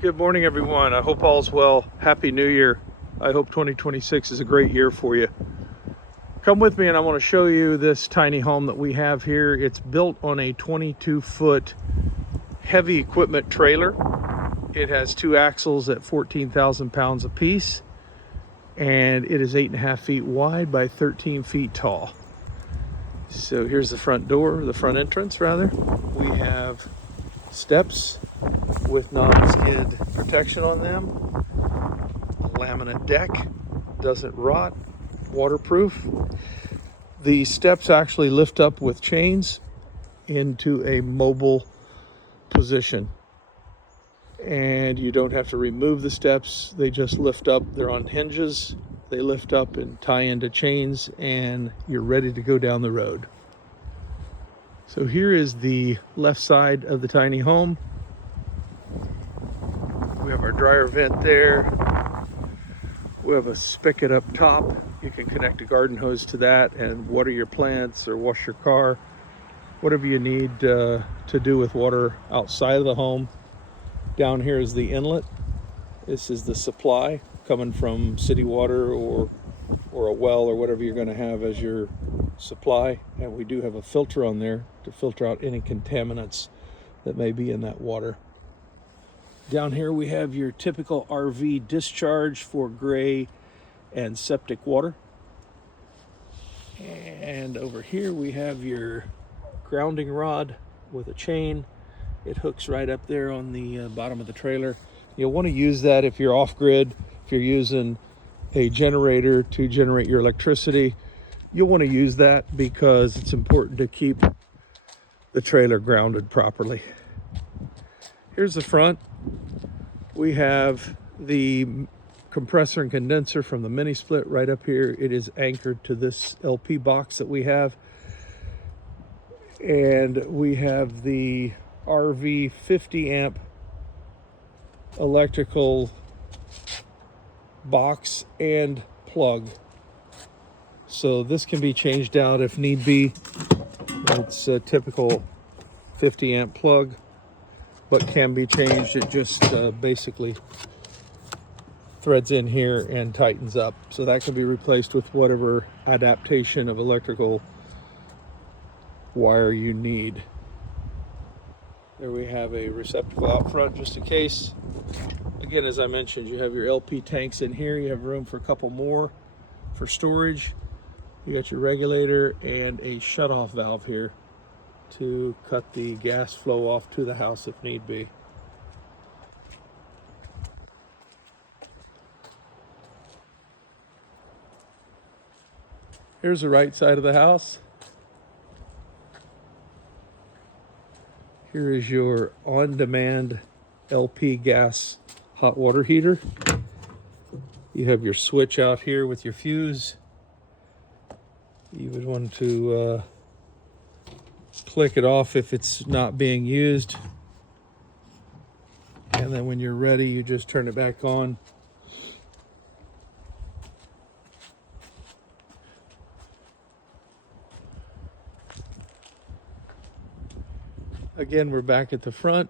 Good morning, everyone. I hope all's well. Happy New Year. I hope 2026 is a great year for you. Come with me and I want to show you this tiny home that we have here. It's built on a 22-foot heavy equipment trailer. It has two axles at 14,000 pounds apiece, and it is 8.5 feet wide by 13 feet tall. So here's the front door, the front entrance rather. We have steps with non-skid protection on them, a laminate deck, doesn't rot, waterproof. The steps actually lift up with chains into a mobile position, and you don't have to remove the steps. They just lift up. They're on hinges. They lift up and tie into chains, and you're ready to go down the road. So here is the left side of the tiny home. We have our dryer vent there. We have a spigot up top. You can connect a garden hose to that and water your plants or wash your car, whatever you need to do with water outside of the home. Down here is the inlet. This is the supply coming from city water or a well or whatever you're going to have as your supply. And we do have a filter on there to filter out any contaminants that may be in that water. Down here we have your typical RV discharge for gray and septic water. And over here we have your grounding rod with a chain. It hooks right up there on the bottom of the trailer. You'll want to use that if you're off-grid, if you're using a generator to generate your electricity. You'll want to use that because it's important to keep the trailer grounded properly. Here's the front. We have the compressor and condenser from the mini split right up here. It is anchored to this LP box that we have. And we have the RV 50 amp electrical box and plug. So this can be changed out if need be. It's a typical 50 amp plug, but can be changed. It just basically threads in here and tightens up. So that can be replaced with whatever adaptation of electrical wire you need. There we have a receptacle out front just in case. Again, as I mentioned, you have your LP tanks in here. You have room for a couple more for storage. You got your regulator and a shutoff valve here to cut the gas flow off to the house if need be. Here's the right side of the house. Here is your on-demand LP gas hot water heater. You have your switch out here with your fuse. You would want to click it off if it's not being used. And then when you're ready, you just turn it back on. Again, we're back at the front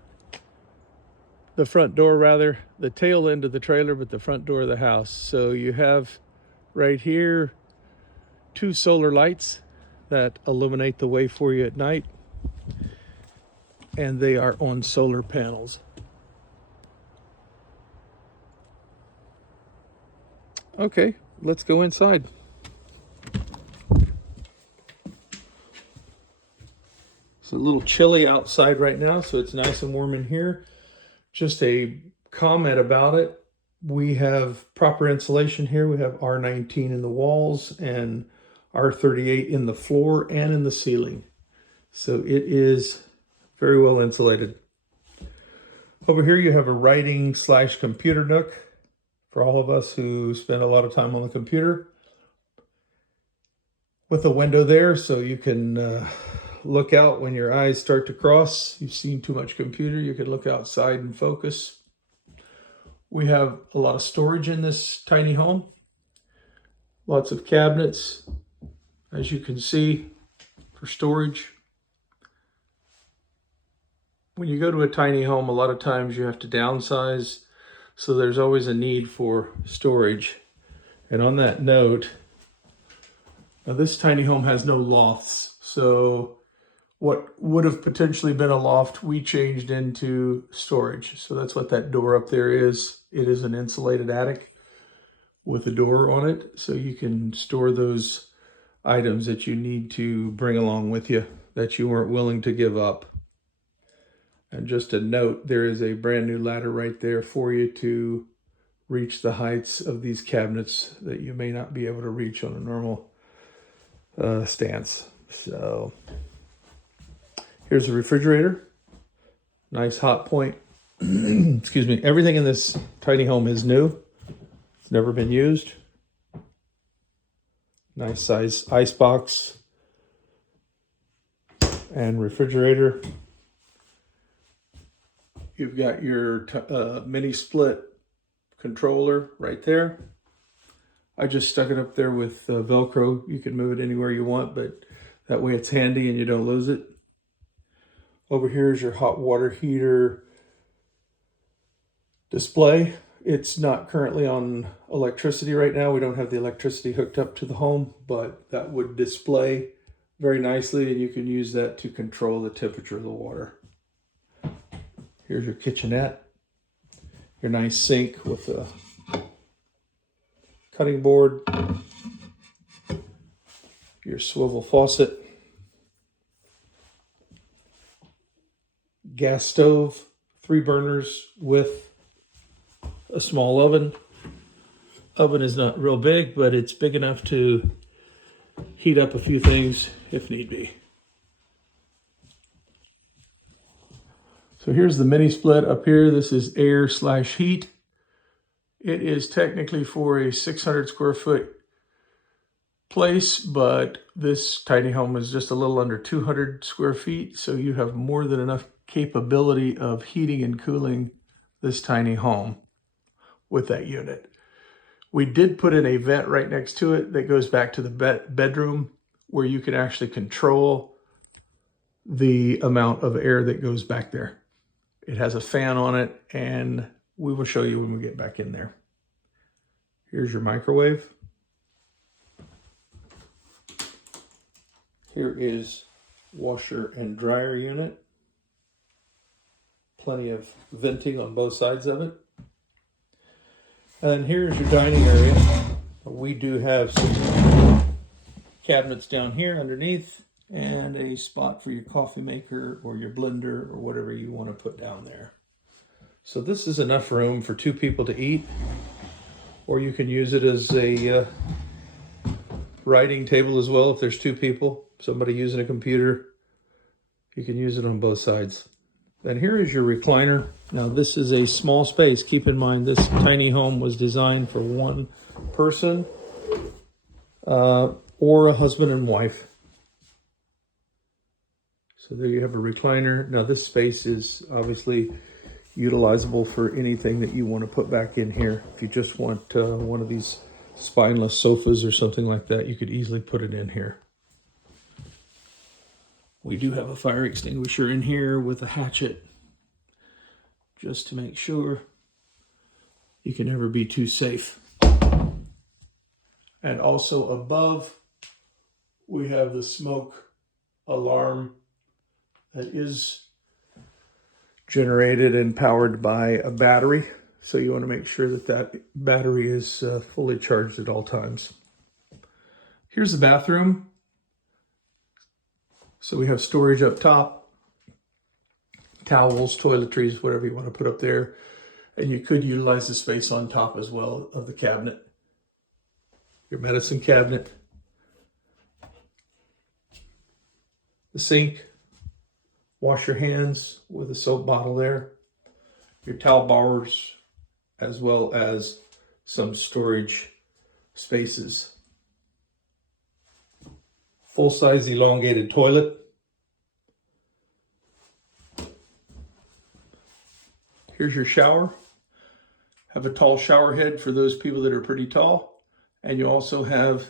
door rather, the tail end of the trailer, but the front door of the house. So you have right here 2 solar lights that illuminate the way for you at night, and they are on solar panels. Okay, let's go inside. It's a little chilly outside right now, so it's nice and warm in here. Just a comment about it. We have proper insulation here. We have R19 in the walls and R38 in the floor and in the ceiling. So it is very well insulated. Over here you have a writing / computer nook for all of us who spend a lot of time on the computer. With a window there so you can look out when your eyes start to cross. You've seen too much computer, you can look outside and focus. We have a lot of storage in this tiny home. Lots of cabinets, as you can see, for storage. When you go to a tiny home, a lot of times you have to downsize, so there's always a need for storage. And on that note, now this tiny home has no lofts, so what would have potentially been a loft, we changed into storage. So that's what that door up there is. It is an insulated attic with a door on it, so you can store those items that you need to bring along with you that you weren't willing to give up. And just a note, there is a brand new ladder right there for you to reach the heights of these cabinets that you may not be able to reach on a normal stance. So here's a refrigerator, nice hot point. Excuse me. Everything in this tiny home is new. It's never been used. Nice size ice box and refrigerator. You've got your mini split controller right there. I just stuck it up there with Velcro. You can move it anywhere you want, but that way it's handy and you don't lose it. Over here is your hot water heater display. It's not currently on electricity right now. We don't have the electricity hooked up to the home, but that would display very nicely, and you can use that to control the temperature of the water. Here's your kitchenette, your nice sink with a cutting board, your swivel faucet, gas stove, 3 burners with a small oven. Oven is not real big, but it's big enough to heat up a few things if need be. So here's the mini split up here. This is air/heat. It is technically for a 600 square foot place, but this tiny home is just a little under 200 square feet. So you have more than enough capability of heating and cooling this tiny home with that unit. We did put in a vent right next to it that goes back to the bedroom, where you can actually control the amount of air that goes back there. It has a fan on it, and we will show you when we get back in there. Here's your microwave. Here is washer and dryer unit. Plenty of venting on both sides of it. And here's your dining area. We do have some cabinets down here underneath, and a spot for your coffee maker or your blender or whatever you want to put down there. So this is enough room for 2 people to eat, or you can use it as a writing table as well if there's 2 people, somebody using a computer. You can use it on both sides. Then here is your recliner. Now this is a small space. Keep in mind this tiny home was designed for 1 person or a husband and wife. So there you have a recliner. Now this space is obviously utilizable for anything that you want to put back in here. If you just want one of these spineless sofas or something like that, you could easily put it in here. We do have a fire extinguisher in here with a hatchet, just to make sure. You can never be too safe. And also above, we have the smoke alarm that is generated and powered by a battery. So you want to make sure that that battery is fully charged at all times. Here's the bathroom. So we have storage up top, towels, toiletries, whatever you want to put up there. And you could utilize the space on top as well of the cabinet. Your medicine cabinet. The sink. Wash your hands with a soap bottle there. Your towel bars, as well as some storage spaces. Full-size elongated toilet. Here's your shower. Have a tall shower head for those people that are pretty tall. And you also have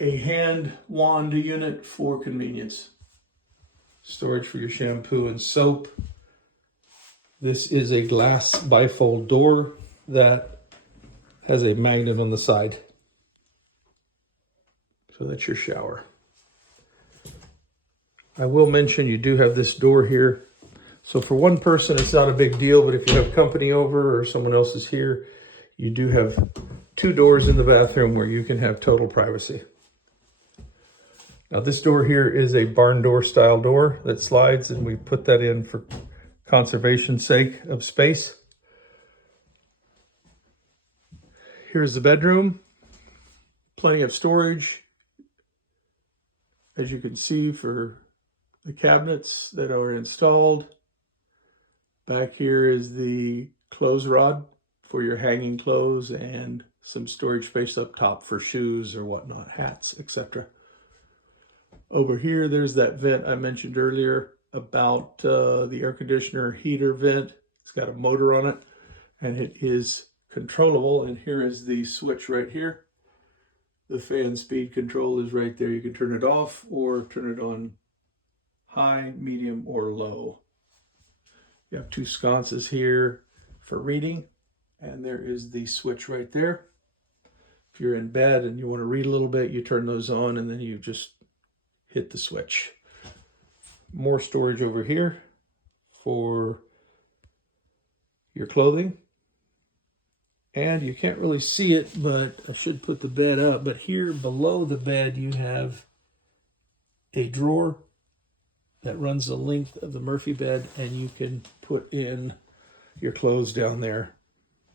a hand wand unit for convenience. storage for your shampoo and soap. This is a glass bifold door that has a magnet on the side. So that's your shower. I will mention you do have this door here. So for one person, it's not a big deal, but if you have company over or someone else is here, you do have 2 doors in the bathroom where you can have total privacy. Now this door here is a barn door style door that slides, and we put that in for conservation's sake of space. Here's the bedroom. Plenty of storage, as you can see, for the cabinets that are installed. Back here is the clothes rod for your hanging clothes and some storage space up top for shoes or whatnot, hats, etc. Over here, there's that vent I mentioned earlier about the air conditioner heater vent. It's got a motor on it and it is controllable. And here is the switch right here. The fan speed control is right there. You can turn it off or turn it on high, medium, or low. You have 2 sconces here for reading, and there is the switch right there. If you're in bed and you want to read a little bit, you turn those on and then you just hit the switch. More storage over here for your clothing. And you can't really see it, but I should put the bed up. But here below the bed, you have a drawer that runs the length of the Murphy bed, and you can put in your clothes down there.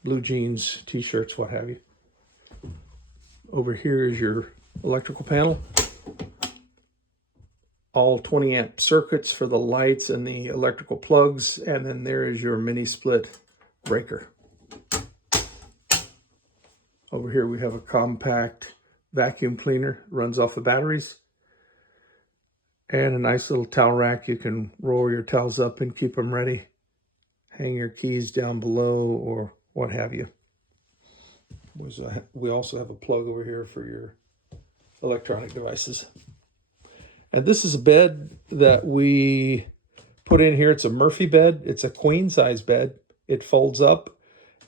Blue jeans, t-shirts, what have you. Over here is your electrical panel. All 20 amp circuits for the lights and the electrical plugs. And then there is your mini split breaker. Over here we have a compact vacuum cleaner, runs off the batteries. And a nice little towel rack. You can roll your towels up and keep them ready. Hang your keys down below or what have you. We also have a plug over here for your electronic devices. And this is a bed that we put in here. It's a Murphy bed. It's a queen size bed. It folds up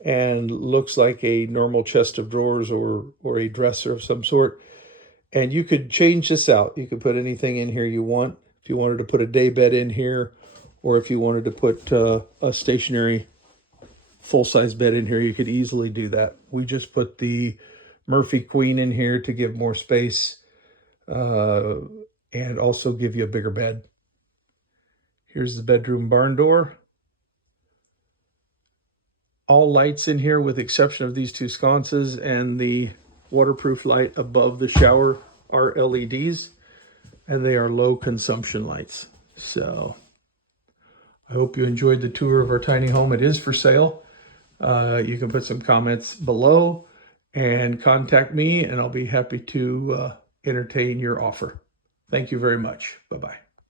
and looks like a normal chest of drawers or a dresser of some sort. And you could change this out. You could put anything in here you want. If you wanted to put a day bed in here, or if you wanted to put a stationary full-size bed in here, you could easily do that. We just put the Murphy Queen in here to give more space and also give you a bigger bed. Here's the bedroom barn door. All lights in here with the exception of these 2 sconces and the waterproof light above the shower are LEDs, and they are low consumption lights. So I hope you enjoyed the tour of our tiny home. It is for sale. You can put some comments below and contact me, and I'll be happy to entertain your offer. Thank you very much. Bye-bye.